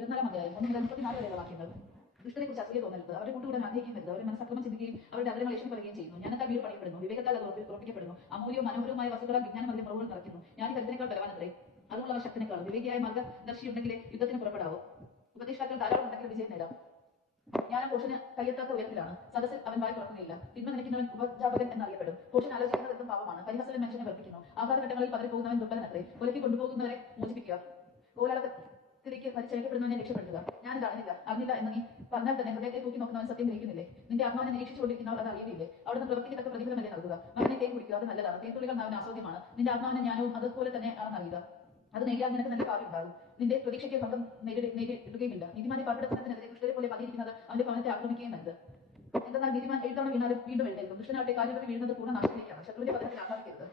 24 അധ്യായം 1 മുതൽ 34 വരെയുള്ള വാക്യങ്ങൾ. ദുഷ്ടനെ കുറിച്ച് അസൂയ തോന്നരുത്, അവരുടെ കൂട്ടുകൂടാൻ ആഗ്രഹിക്കരുത്, അവരുടെ മനസ്സക്രമം ചിന്തിക്കുകയും അവരുടെ അഗ്രഹങ്ങൾ ലക്ഷ്യം പറയുകയും ചെയ്യുന്നു. ജ്ഞാനത്താൽ വീട് പണിയപ്പെടുന്നു, വിവേകത്താൽ അത് ഉറപ്പിക്കപ്പെടുന്നു. അമൂല്യവും മനോഹരവുമായ വസ്തുക്കളാൽ വിജ്ഞാനം അതിന്റെ മുറിവുകൾ നിറയ്ക്കുന്നു. ഞാൻ കരുത്തിനേക്കാൾ ബലവാനത്രേ, അതുമുള്ളവർ ശക്തിനേക്കാളും. വിവേകിയായ മാർഗദർശി ഉണ്ടെങ്കിലേ യുദ്ധത്തിന് പുറപ്പെടാവൂ. ഉപദേഷ്ടാക്കൾ ധാരാളം ഉണ്ടെങ്കിൽ വിജയം നേടാം. ജ്ഞാനം പുരുഷന് കയ്യെത്താത്ത ഉയരത്തിലാണ്, സദസ്സിൽ അവൻ വായി തുറക്കുന്നില്ല. തിന്മ നനയ്ക്കുന്നവൻ ഉപജാപകൻ എന്നറിയപ്പെടും. പുരുഷൻ ആലോചിക്കുന്നത് എന്തും പാപമാണ്, പരിഹസനം മനുഷ്യനെ വർദ്ധിക്കുന്നു. ആഹാരഘട്ടങ്ങളിൽ പതറിപ്പോകുന്നവൻ ദുർബലനത്രേ, കൊലയ്ക്ക് കൊണ്ടുപോകുന്നവരെ മോചിപ്പിക്കുക, കോലാഹലത്തിലേക്ക് വലിച്ചഴിക്കപ്പെടുന്നവനെ രക്ഷപ്പെടുത്തുക. ഞാനിത് അറിഞ്ഞില്ല എന്ന് നീ പറഞ്ഞാൽ തന്നെ ഹൃദയത്തെ തൂക്കി നോക്കുന്നവൻ സത്യം ഗ്രഹിക്കുന്നില്ലേ? നിന്റെ ആത്മാവിനെ നിരീക്ഷിച്ചുകൊണ്ടിരിക്കുന്നവർ അത് അറിയുന്നില്ലേ? അവിടുന്ന് പ്രവൃത്തിക്ക് തക്ക പ്രതിഫലമല്ലേ നൽകുക? മകനെ തേൻ കുടിക്കുക, അത് നല്ലതാണ്, തേൻതുള്ളികൾ നാവിന് ആസ്വാദ്യമാണ്. നിന്റെ ആത്മാവിന്റെ ജ്ഞാനവും അതുപോലെ തന്നെ ആണെന്നറിയുക. അത് നേടിയാൽ നിനക്ക് നല്ല ഭാവി ഉണ്ടാകും. നിന്റെ പ്രതീക്ഷയ്ക്ക് ഭംഗം നേരിടുകയുമില്ല. നീതിമാന്റെ പാർപ്പിടത്തിനെതിരെ ദുഷ്ടരെ പോലെ പതിയിരിക്കുന്നത് അവന്റെ ഭവനത്തെ ആക്രമിക്കുകയും അരുത്. എന്തെന്നാൽ നീതിമാൻ 7 തവണ വീണാലും വീണ്ടും എഴുന്നേൽക്കും. ദുഷ്ടനാവട്ടെ കാലുകൾ വീഴുന്നത് പൂർണ്ണ നാശത്തിലേക്കാണ്. ശത്രുവിന്റെ പതനത്തിൽ ആഹ്ലാദിക്കരുത്,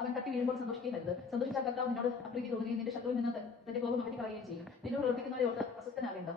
അവൻ തട്ടി വീഴുമ്പോൾ സന്തോഷിക്കുകയും അരുത്. സന്തോഷിച്ചാൽ കർത്താവ് നിന്നോട് അപ്രീതി തോന്നുകയും നിന്റെ ശത്രുവിൽ നിന്ന് തന്റെ കോപം അകറ്റിക്കളയുകയും ചെയ്യും. നിന്നോട് പ്രവർത്തിക്കുന്നവരെ ഓർത്ത് അസ്വസ്ഥനാവേണ്ട,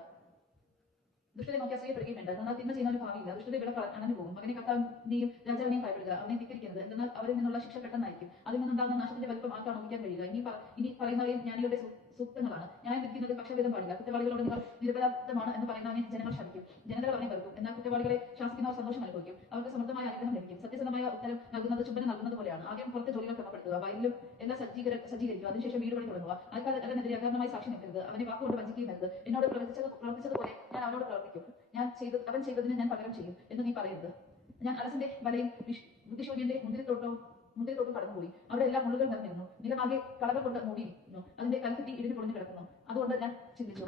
ദുഷ്ടരെ നോക്കി അസൂയപ്പെടുകയും വേണ്ട. എന്നാൽ തിന്മ ചെയ്യുന്നവന് ഭാവിയില്ല, ദുഷ്ടരെ വിള അണഞ്ഞു പോകും. മകനെ കർത്താവിനെയും രാജാവിനെയും ഭയപ്പെടുക, അവനെ ധിക്കരിക്കരുത്. എന്തെന്നാൽ അവരിൽ നിന്നുള്ള ശിക്ഷ പെട്ടെന്നായിരിക്കും. അതിൽ നിന്നുണ്ടാകുന്ന നാശത്തിന്റെ വലിപ്പം ആർക്കാണ് ഊഹിക്കാൻ കഴിയുക? ഇനി പറയുന്നവയും ജ്ഞാനികളുടെ സൂക്തങ്ങളാണ്. ന്യായം വിധിക്കുന്നത് പക്ഷഭേദം പാടില്ല. കുറ്റവാളികളോട് നിങ്ങൾ നിരപരാധമാണ് എന്ന് പറയുന്നവനെ ജനങ്ങൾ ശപിക്കും, ജനതകൾ അവനെ വെറുക്കും. എന്നാൽ കുറ്റവാളികളെ ശാസിക്കുന്നവർ സന്തോഷം അനുഭവിക്കും, അവർക്ക് സമൃദ്ധമായ അനുഗ്രഹം ലഭിക്കും. സത്യസന്ധമായ ഉത്തരം നൽകുന്നത് ചുംബനം നൽകുന്നത് പോലെയാണ്. ആദ്യം പുറത്തെ ജോലികൾ ക്രമപ്പെടുത്തുക, വയലിലും എല്ലാം സജ്ജീകരിക്കുക, അതിനുശേഷം വീട് പണി തുടങ്ങുക. അക്കാലത്തിനെതിരെ അകാരണമായി സാക്ഷി നിൽക്കരുത്, അവനെ വാക്കുകൊണ്ട് വഞ്ചിക്കുകയും അരുത്. എന്നോട് പ്രവർത്തിച്ചതുപോലെ ഞാൻ അവനോട് പ്രവർത്തിക്കും, അവൻ ചെയ്തതിന് ഞാൻ പകരം ചെയ്യും എന്ന് നീ പറയരുത്. ഞാൻ അലസന്റെ വലയും ബുദ്ധിശൂന്യന്റെ മുന്തിരിത്തോട്ടും കടന്നുപോയി. അവിടെ എല്ലാം മുള്ളുകൾ നിറഞ്ഞിരുന്നു, നിലമാകെ കളകൾ കൊണ്ട് മൂടിയിരിക്കുന്നു, അതിന്റെ കൽക്കെട്ടി ഇടിഞ്ഞു പൊളിഞ്ഞു കിടക്കുന്നു. അതുകൊണ്ട് ഞാൻ ചിന്തിച്ചു,